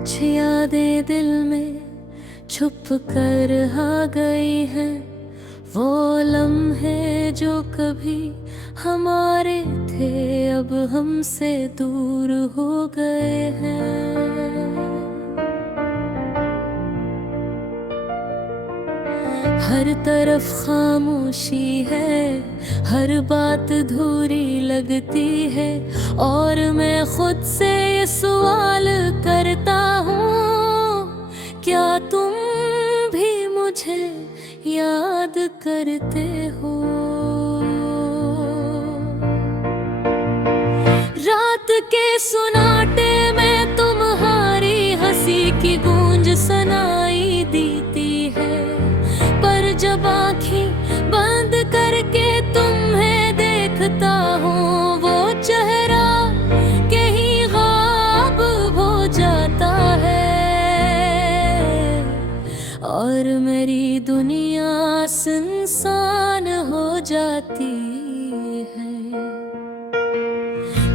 कुछ यादें दिल में छुप कर आ गई हैं, वो लम्हे जो कभी हमारे थे अब हमसे दूर हो गए हैं। हर तरफ खामोशी है, हर बात अधूरी लगती है, और मैं खुद से ये सवाल करता हूँ, क्या तुम भी मुझे याद करते हो? रात के सुनाटे में तुम्हारी हंसी की गूंज सुनाई देती है, पर जब आँखें बंद करके तुम्हें देखता हूँ, वो चेहरा कहीं ख्वाब हो जाता है, और मेरी दुनिया सुनसान हो जाती है।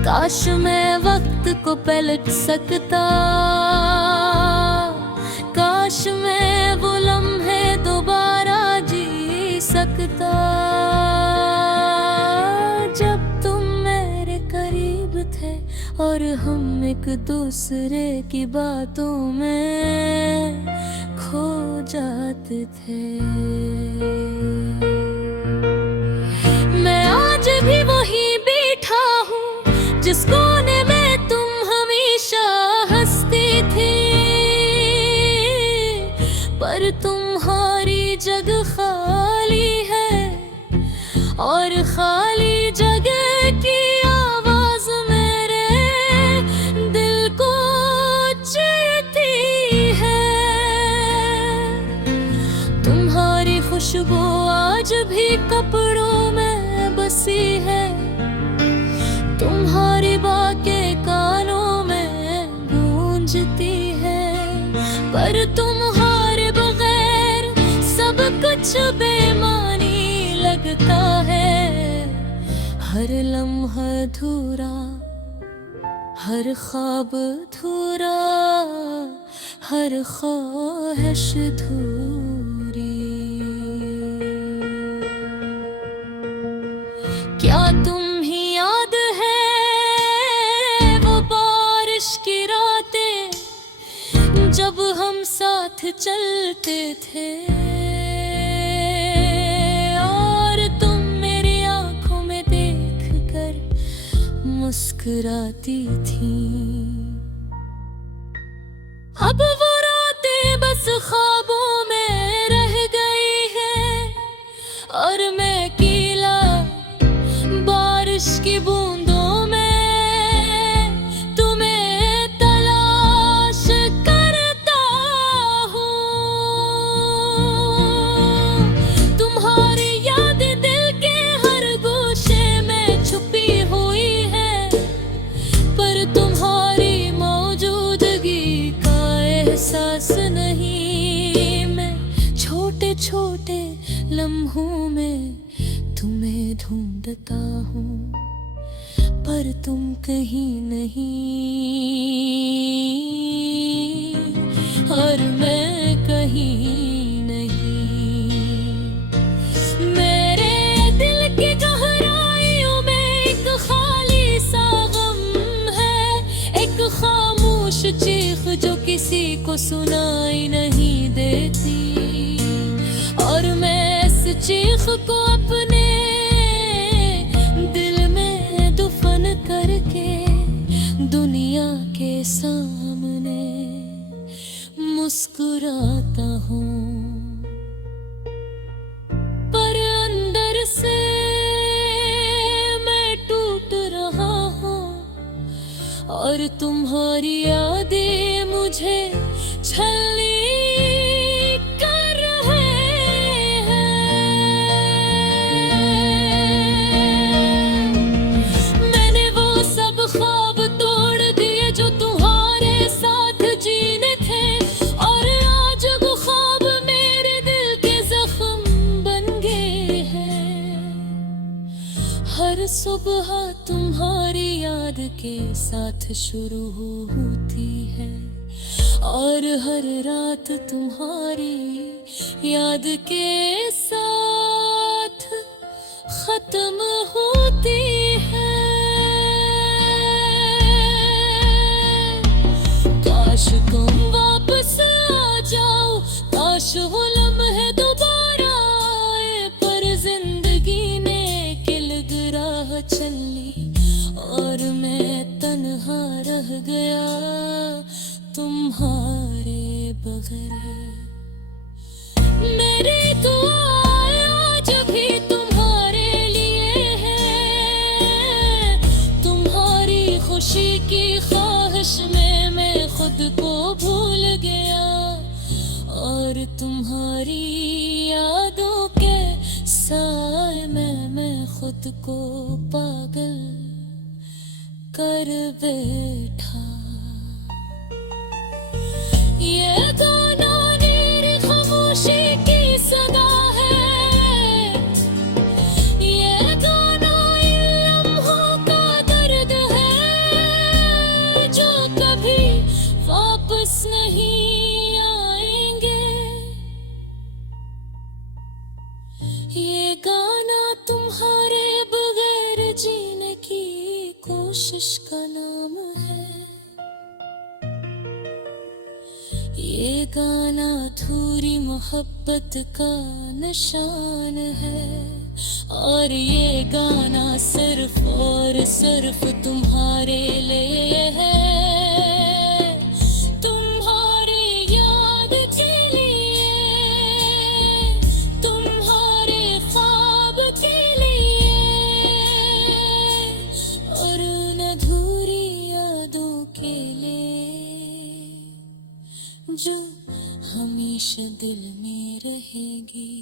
काश मैं वक्त को पलट सकता, काश मैं वो लम्हे दोबारा जी सकता, जब तुम मेरे करीब थे और हम एक दूसरे की बातों में खो जाते थे। मैं आज भी वहीं बैठा हूँ जिस कोने में तुम हमेशा हंसती थी, पर तुम्हारी जगह खाली है, और खाली जगह की आवाज मेरे दिल को चीरती है। तुम्हारी खुशबू आज भी कपड़ों में बसी है, तुम्हारी बातें कानों में गूंजती है, पर तुम्हारे बगैर सब कुछ बेमानी लगता है। हर लम्हा अधूरा, हर ख्वाब अधूरा, हर ख्वाहिश अधूरी। क्या तुम ही याद है वो बारिश की रातें जब हम साथ चलते थे, और तुम मेरी आंखों में देखकर मुस्कुराती थी। अब वो रातें बस ख्वाबों में रह गई है, और मैं अकेला बारिश की बूंदों में तुम्हें तलाश करता हूँ। तुम्हारी याद दिल के हर गोशे में छुपी हुई है, पर तुम्हारी मौजूदगी का एहसास नहीं। मैं छोटे छोटे लम्हों में तुम्हें ढूंढता हूँ, पर तुम कहीं नहीं, और मैं कहीं नहीं। मेरे दिल की गहराइयों में एक खाली सा गम है, एक खामोश चीख जो किसी को सुनाई नहीं देती, और मैं इस चीख को अपने दिल में दफन करके दुनिया के सामने मुस्कुराता हूँ, पर अंदर से मैं टूट रहा हूँ, और तुम्हारी यादें मुझे छलनी कर रहे हैं। मैंने वो सब ख्वाब तोड़ दिए जो तुम्हारे साथ जीने थे, और आज वो ख्वाब मेरे दिल के जख्म बन गए हैं। हर सुबह तुम्हारी याद के साथ शुरू होती है, और हर रात तुम्हारी याद के साथ खत्म होती है। काश तुम वापस आ जाओ, काश वो लम्हे दोबारा आए, पर जिंदगी ने किलग राह चल ली और मैं तन्हा रह गया तुम्हारे बगैर। मेरी दुआएं आज भी तुम्हारे लिए है, तुम्हारी खुशी की ख्वाहिश में मैं खुद को भूल गया और तुम्हारी यादों के साए में मैं खुद को पागल कर बैठा। ये गाना मेरी खामोशी की सदा है, ये गाना इन लम्हों का दर्द है जो कभी वापस नहीं आएंगे। ये गाना तुम्हारे बगैर जीने की कोशिश का नाम है। ये गाना अधूरी मोहब्बत का निशान है और ये गाना सिर्फ और सिर्फ तुम्हारे लिए है, तुम्हारी याद के लिए, तुम्हारे ख्वाब के लिए और उन अधूरी यादों के लिए जो हमेशा दिल में रहेगी।